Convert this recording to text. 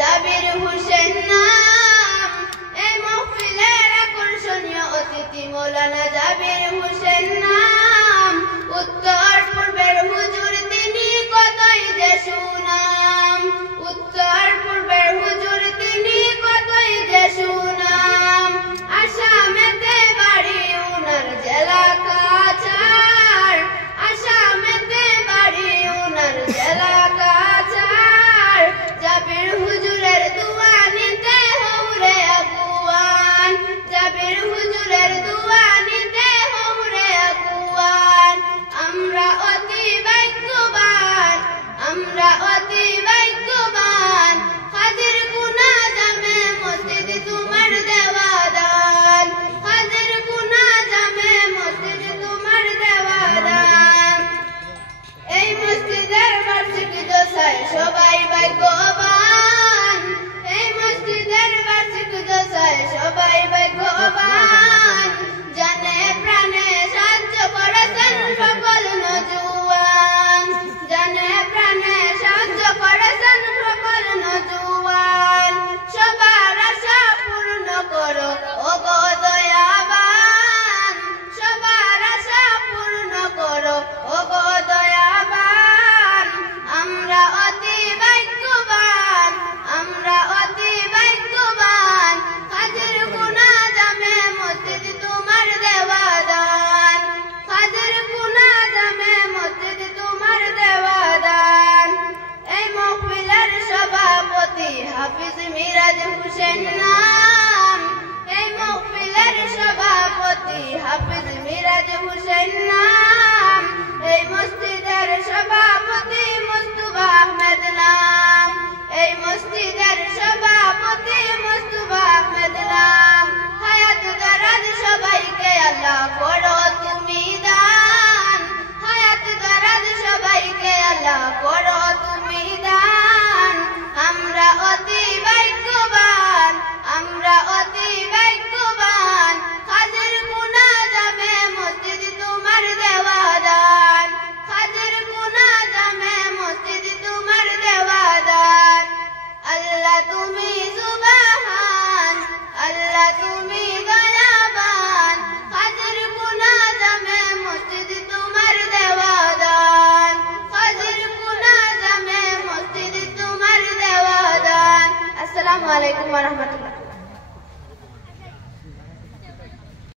জাবির হোসেন নাম। এই মাহফিলের আকর্ষণীয় অতিথি মৌলানা জাবির হোসেন নাম। উত্তর পূর্বের হুজুর তিনি কতই যে সুনাম। উত্তর পূর্বের হুজুর তিনি কতই যে সুনাম। আসামেতে বাড়ি উনার জেলা কাছাড়। আসামেতে বাড়ি উনার জেলা কাছাড়। জাবির হুজুরের দোয়া নিতে হউরে আগুয়ান। জাবির হুজুরের দোয়া নিতে হউরে আগুয়ান। আমরা অতি ভাগ্যবান, আমরা অতি ভাগ্যবান। হাজির গুনা জামে মসজিদ তোমার দেওয়া দান। হাজির গুনা জামে মসজিদ তোমার দেওয়া দান। এই মসজিদের বার্ষিকী জলসায় সবাই ভাগ্যবান। এই মসজিদের বার্ষিকী জলসায় সবাই ভাগ্যবান। জানে প্রাণে সাহায্য করেছেন সকল নওজোয়ান। জানে প্রাণে সাহায্য করেছেন সকল নওজোয়ান। সবার আশা পূর্ণ করো ওগো দয়াবান। সবার আশা পূর্ণ করো ওগো দয়াবান। আমরা অতি ভাগ্যবান, আমরা অতি ভাগ্যবান। হাজির গুনা জামে মসজিদ তোমার দেওয়া দান। হাজির গুনা জামে মসজিদ তোমার দেওয়া দান। এই মাহফিলের সভাপতি হাফিজ মিরাজ হোসেন নাম। এই মাহফিলের সভাপতি হাফিজ মিরাজ হোসেন নাম। এই মসজিদের সভাপতি মুস্তাফা আহমেদ নাম। এই মসজিদের সভাপতি মুস্তাফা আহমেদ নাম। হায়াত দারাজ সবাইকে আল্লাহ করো তুমি দান। হায়াত দারাজ সবাইকে আল্লাহ করো তুমি দান। আমরা অতি ভাগ্যবান, আমরা অতি ভাগ্যবান। হাজির গুনা জামে মসজিদ তোমার দেওয়া দান। হাজির গুনা জামে মসজিদ তোমার দেওয়া দান। আল্লাহ তুমি সুবহান, আল্লাহ তুমি দয়াবান। হাজির গুনা জামে মসজিদ তোমার দেওয়া দান। হাজির গুনা জামে মসজিদ তোমার দেওয়া দান। আসসালামু আলাইকুম ওয়া রাহমাতুল্লাহ।